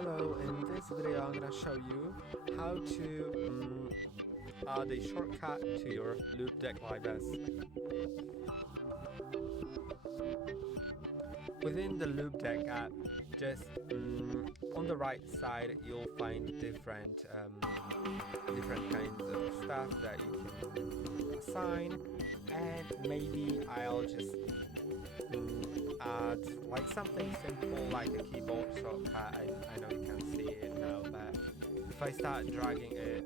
Hello, in this video I'm gonna show you how to add a shortcut to your LOUPEDECK Live S. Within the LOUPEDECK app, just on the right side you'll find different kinds of stuff that you can assign, and maybe I'll just add like something simple like a keyboard shortcut. I know you can't see it now, but if I start dragging it,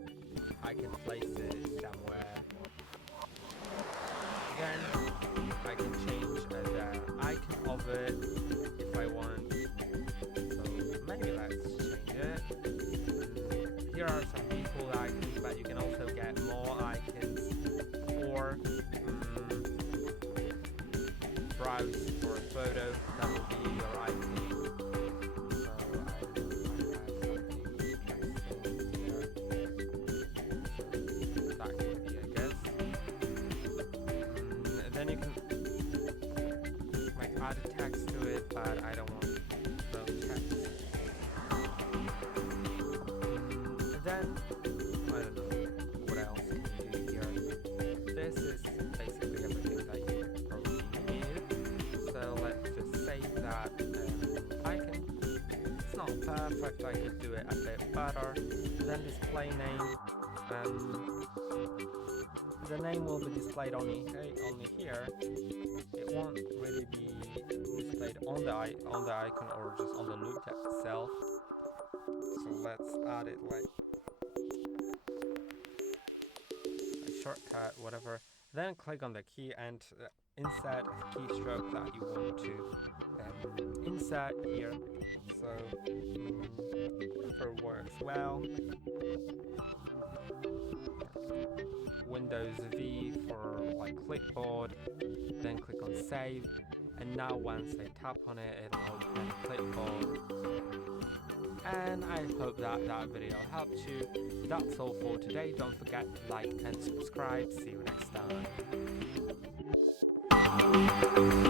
I can place it somewhere. Then I can change the icon of it if I want. So maybe let's change it. Here are some default icons, but you can also get more icons or browse for a photo. That will be your icon. That could be, I guess. Then you can like add a text to it, but I don't want no text. Then I don't know what else can you do here. This is basically everything that you probably need. So let's just save that icon. It's not perfect, I could do it a bit better. Then display name. The name will be displayed only here. It won't really be displayed on the icon or just on the LOUPEDECK itself. So let's add it like a shortcut, whatever. Then click on the key and insert a keystroke that you want to insert here. So whatever works well. Windows V for like clipboard, then click on save, and now once I tap on it, it'll open clipboard. And I hope that video helped you. That's all for today. Don't forget to like and subscribe. See you next time.